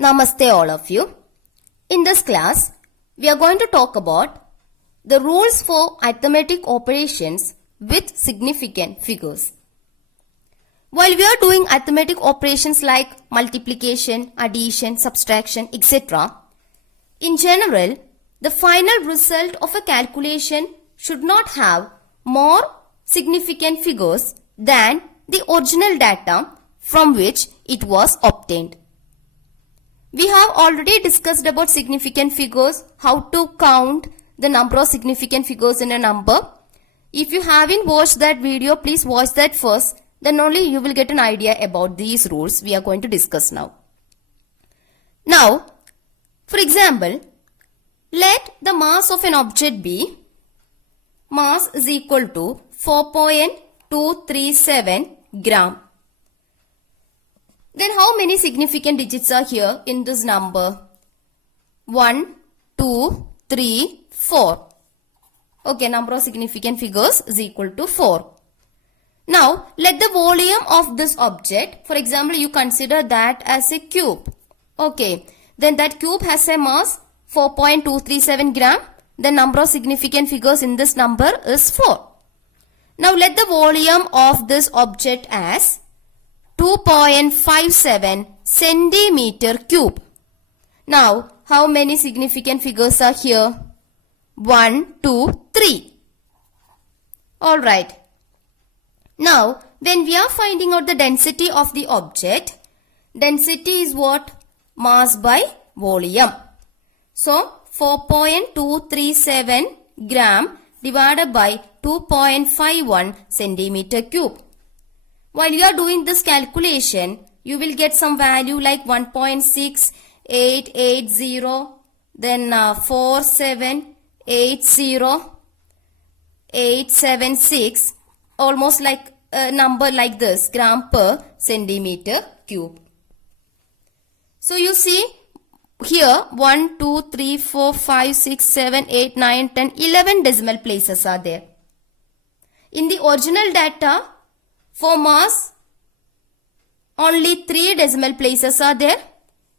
Namaste all of you. In this class, we are going to talk about the rules for arithmetic operations with significant figures. While we are doing arithmetic operations like multiplication, addition, subtraction, etc., in general, the final result of a calculation should not have more significant figures than the original data from which it was obtained. We have already discussed about significant figures, how to count the number of significant figures in a number. If you haven't watched that video, please watch that first. Then only you will get an idea about these rules we are going to discuss now. Now, for example, let the mass of an object be mass is equal to 4.237 gram. Then how many significant digits are here in this number? 1, 2, 3, 4. Okay, number of significant figures is equal to 4. Now, let the volume of this object, for example, you consider that as a cube. Okay, then that cube has a mass 4.237 gram. The number of significant figures in this number is 4. Now, let the volume of this object as 2.57 centimeter cube. Now, how many significant figures are here? 1, 2, 3. Alright. Now, when we are finding out the density of the object, density is what? Mass by volume. So, 4.237 gram divided by 2.51 centimeter cube. While you are doing this calculation, you will get some value like 1.6880, then 4780876, almost like a number like this, gram per centimeter cube. So you see here 1, 2, 3, 4, 5, 6, 7, 8, 9, 10, 11 decimal places are there. In the original data, for mass, only 3 decimal places are there,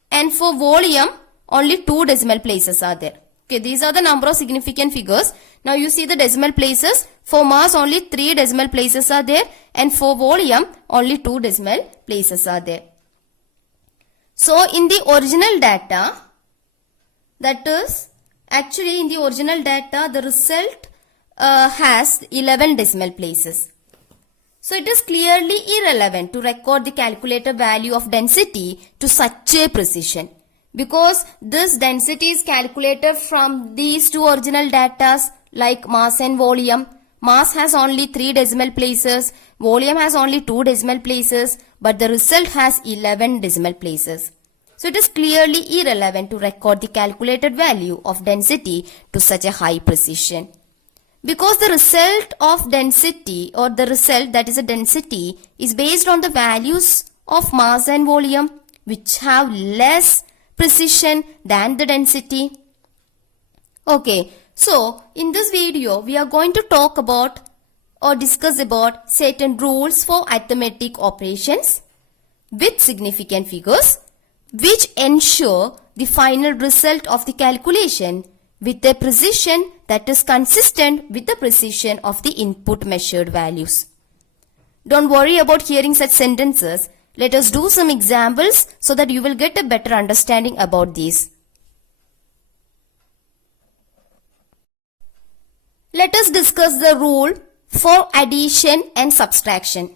and for volume, only 2 decimal places are there. Okay, these are the number of significant figures. Now you see the decimal places. For mass, only 3 decimal places are there, and for volume, only 2 decimal places are there. So in the original data, that is, actually in the original data, the result has 11 decimal places. So it is clearly irrelevant to record the calculated value of density to such a precision, because this density is calculated from these two original datas like mass and volume. Mass has only 3 decimal places, volume has only 2 decimal places, but the result has 11 decimal places. So it is clearly irrelevant to record the calculated value of density to such a high precision. Because the result of density, or the result that is a density, is based on the values of mass and volume, which have less precision than the density. Okay, so in this video we are going to talk about or discuss about certain rules for arithmetic operations with significant figures, which ensure the final result of the calculation with a precision that is consistent with the precision of the input measured values. Don't worry about hearing such sentences. Let us do some examples so that you will get a better understanding about these. Let us discuss the rule for addition and subtraction.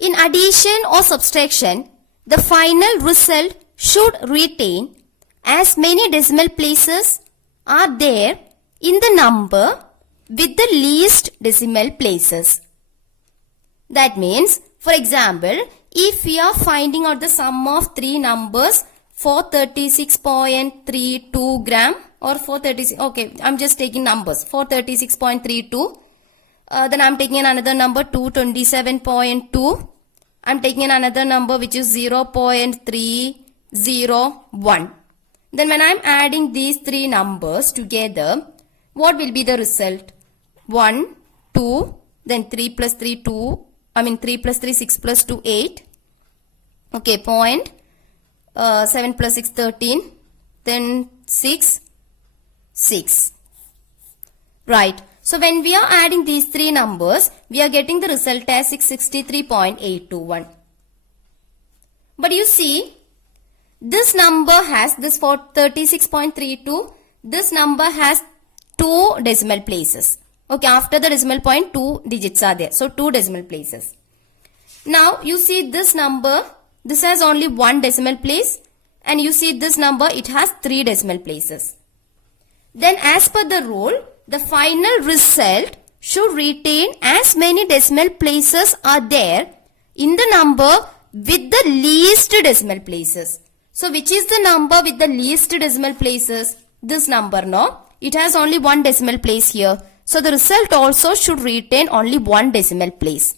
In addition or subtraction, the final result should retain as many decimal places are there in the number with the least decimal places. That means, for example, if we are finding out the sum of 3 numbers, 436.32 gram or 436, okay, I'm just taking numbers, 436.32, then I'm taking another number 227.2, I'm taking another number which is 0.301. Then when I'm adding these 3 numbers together, what will be the result? 1, 2, then 3 plus 3, 2, 3 plus 3, 6 plus 2, 8. Okay, point 7 plus 6, 13. Then 6, 6. Right. So when we are adding these three numbers, we are getting the result as 663.821. But you see, this number has this for 36.32. This number has 2 decimal places. Okay, after the decimal point, 2 digits are there. So 2 decimal places. Now you see this number, this has only 1 decimal place. And you see this number, it has 3 decimal places. Then as per the rule, the final result should retain as many decimal places are there in the number with the least decimal places. So which is the number with the least decimal places? This number, no? It has only 1 decimal place here. So the result also should retain only 1 decimal place.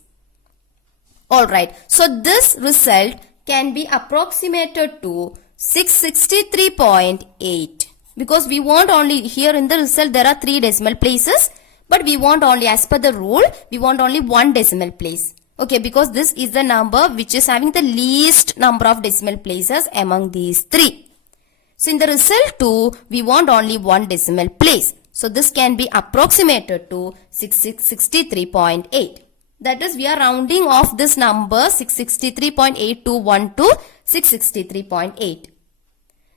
Alright, so this result can be approximated to 663.8. Because we want only, here in the result there are 3 decimal places. But we want only, as per the rule, we want only 1 decimal place. Okay, because this is the number which is having the least number of decimal places among these 3. So in the result 2, we want only 1 decimal place. So this can be approximated to 663.8. That is, we are rounding off this number 663.821 to 663.8.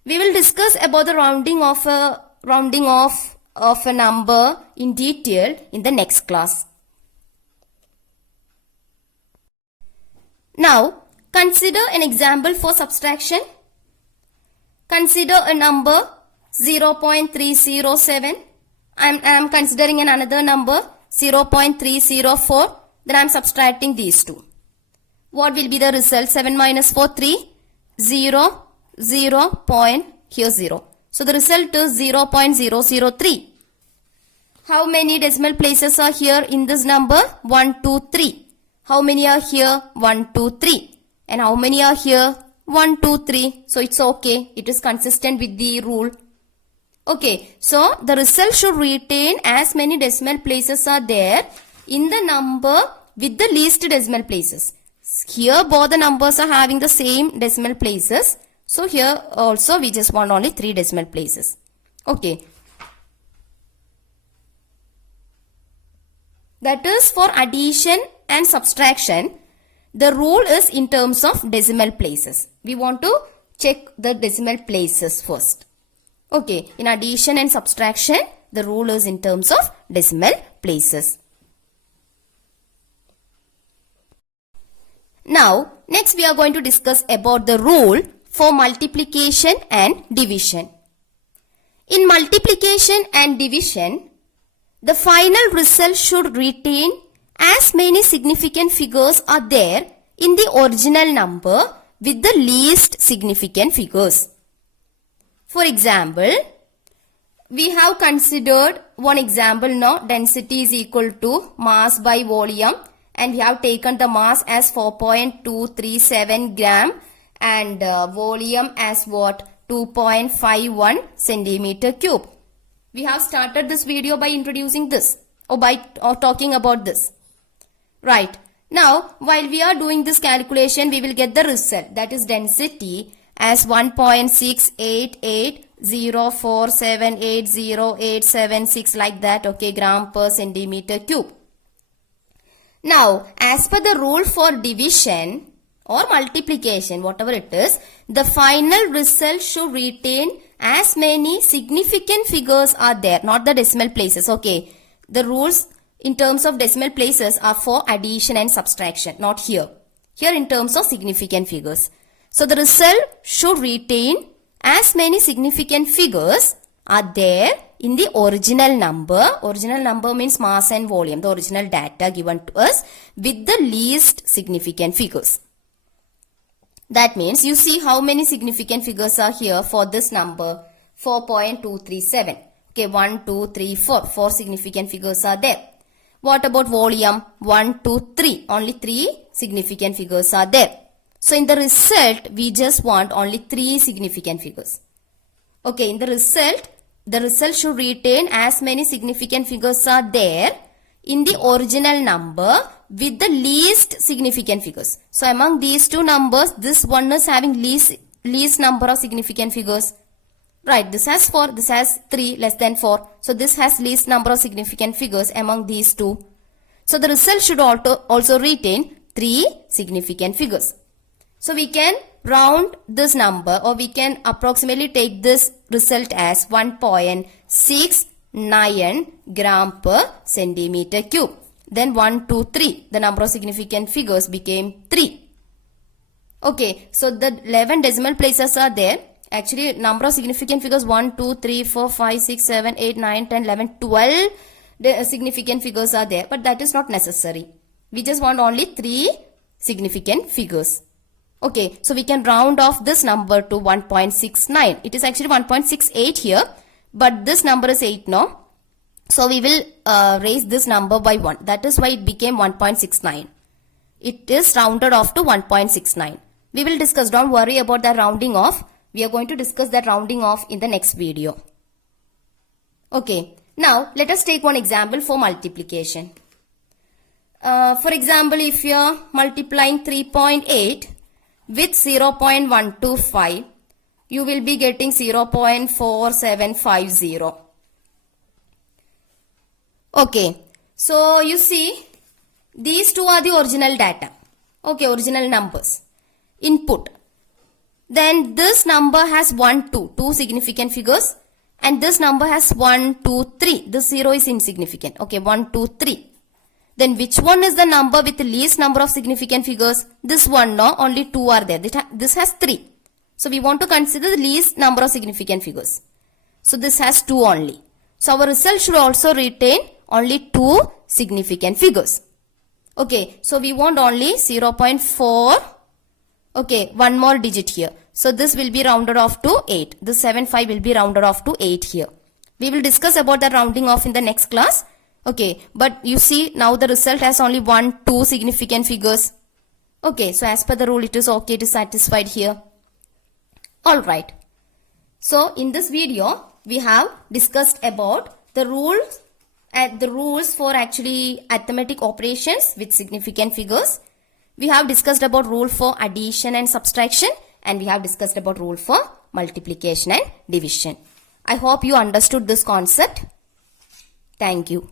We will discuss about the rounding off a number in detail in the next class. Now, consider an example for subtraction. Consider a number 0.307. I am considering another number 0.304. Then I am subtracting these two. What will be the result? 7 minus 4, 3. 0, 0, point, here 0. So the result is 0.003. How many decimal places are here in this number? 1, 2, 3. How many are here? 1, 2, 3. And how many are here? 1, 2, 3. So it's okay. It is consistent with the rule. Okay. So the result should retain as many decimal places are there in the number with the least decimal places. Here both the numbers are having the same decimal places. So here also we just want only 3 decimal places. Okay. That is for addition and subtraction. The rule is in terms of decimal places. We want to check the decimal places first. Okay. In addition and subtraction, the rule is in terms of decimal places. Now, next we are going to discuss about the rule for multiplication and division. In multiplication and division, the final result should retain as many significant figures are there in the original number with the least significant figures. For example, we have considered one example now, density is equal to mass by volume. And we have taken the mass as 4.237 gram and volume as what? 2.51 centimeter cube. We have started this video by introducing this or talking about this. Right. Now, while we are doing this calculation, we will get the result. That is density as 1.6880478086 like that. Okay, gram per centimeter cube. Now, as per the rule for division or multiplication, whatever it is, the final result should retain as many significant figures are there, not the decimal places. Okay, the rules in terms of decimal places are for addition and subtraction, not here. Here in terms of significant figures. So, the result should retain as many significant figures are there in the original number. Original number means mass and volume, the original data given to us with the least significant figures. That means you see how many significant figures are here for this number 4.237. Okay, 1, 2, 3, 4. 4 significant figures are there. What about volume? 1, 2, 3. Only 3 significant figures are there. So in the result, we just want only 3 significant figures. Okay, in the result should retain as many significant figures are there in the original number with the least significant figures. So among these two numbers, this one is having least least number of significant figures. Right, this has 4, this has 3 less than 4. So this has least number of significant figures among these two. So the result should also retain 3 significant figures. So we can round this number, or we can approximately take this result as 1.69 gram per centimeter cube. Then 1, 2, 3. The number of significant figures became 3. Okay, so the 11 decimal places are there. Actually, number of significant figures 1, 2, 3, 4, 5, 6, 7, 8, 9, 10, 11, 12 significant figures are there. But that is not necessary. We just want only 3 significant figures. Okay, so we can round off this number to 1.69. It is actually 1.68 here. But this number is 8 now. So we will raise this number by 1. That is why it became 1.69. It is rounded off to 1.69. We will discuss. Don't worry about that rounding off. We are going to discuss that rounding off in the next video. Okay. Now, let us take one example for multiplication. For example, if you are multiplying 3.8 with 0.125, you will be getting 0.4750. Okay. So, you see, these two are the original data. Okay, original numbers. Input. Then this number has 1, 2 significant figures, and this number has 1, 2, 3. This 0 is insignificant. Okay, 1, 2, 3. Then which one is the number with the least number of significant figures? This one, no, only 2 are there. This has 3. So we want to consider the least number of significant figures. So this has 2 only. So our result should also retain only 2 significant figures. Okay, so we want only 0.4. Okay, one more digit here. So this will be rounded off to 8. This 75 will be rounded off to 8 here. We will discuss about the rounding off in the next class. Okay, but you see now the result has only 1, 2 significant figures. Okay, so as per the rule it is okay to satisfied here. Alright. So in this video we have discussed about the rules for actually arithmetic operations with significant figures. We have discussed about rule for addition and subtraction, and we have discussed about rule for multiplication and division. I hope you understood this concept. Thank you.